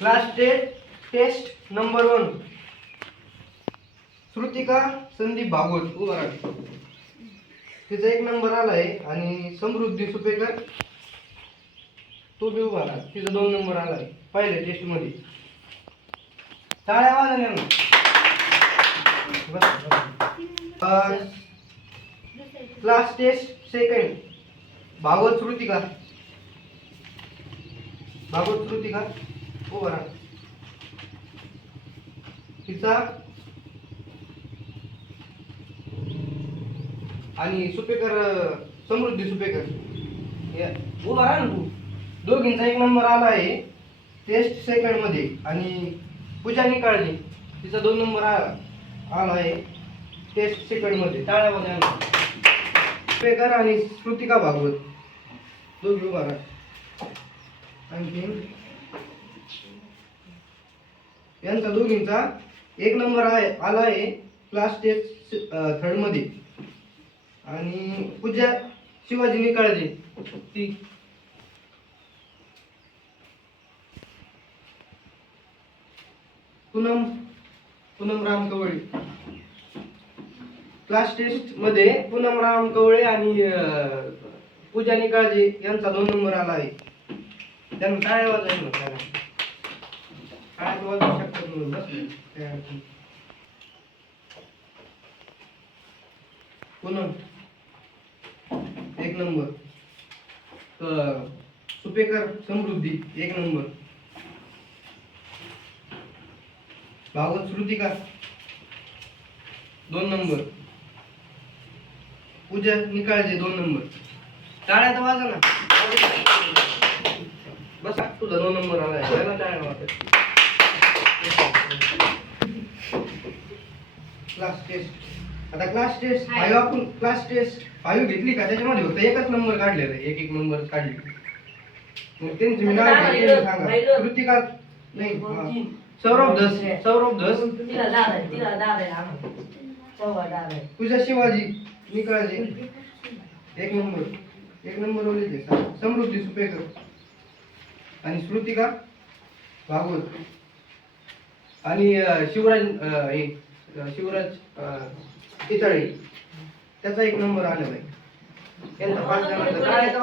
Class test number 1 Shrutika Sandeep Bhagwat उभा राहा. तिचा 1 नंबर आलाय. आणि समृद्धी सुपेकर तो बी उभा राहा, तिचा 2 नंबर आलाय पहिल्या टेस्ट मध्ये. टाळ्या वाजवल्या ना. Class test second Bhagwat Shrutika उभा राहा. तिचा आणि सुपेकर समृद्धी सुपेकर उभा राहा ना तू. दोघींचा 1 नंबर आला आहे टेस्ट सेकंड मध्ये. आणि पूजा निकाळजी तिचा 2 नंबर आला आहे टेस्ट सेकंड मध्ये. टाळ्या वाजवा. सुपेकर आणि श्रुतिका भागवत दोघी उभा राहा. आणखी यांचा दोघींचा 1 नंबर आला आहे क्लास टेस्ट थर्ड मध्ये. आणि पूजा शिवाजी निकाळजे ती पूनम राम कवळे क्लास टेस्ट मध्ये पूनम राम कवळे आणि पूजा निकाळजे यांचा 2 नंबर आला आहे. त्यांना टाळ्या वाजवायला टाळ्या वाजवू शकतात म्हणून बस. पूनम 1 नंबर. सुपेकर समृद्धी 1 नंबर. भागवत श्रुतिका 2 नंबर. पूजा निकाळजे 2 नंबर. टाळ्या तर वाजा ना. बस तुझा 2 नंबर आलाय. त्याला टाळ्या वाजत. क्लास टेस्ट आता क्लास टेस्ट 5 आपण क्लास टेस्ट 5 घेतली का त्याच्यामध्ये फक्त 1च नंबर काढलेला आहे. 1 नंबर काढले. मग त्यांची मी नाव सांगा. कृतिका नाही सौरभ धस पूजा शिवाजी निकाळजे 1 नंबर ओलीचे. समृद्धी सुपेकर आणि श्रुतिका भागवत आणि शिवराज इताळे त्याचा 1 नंबर आलेला आहे. त्यांचा 5 जणांचा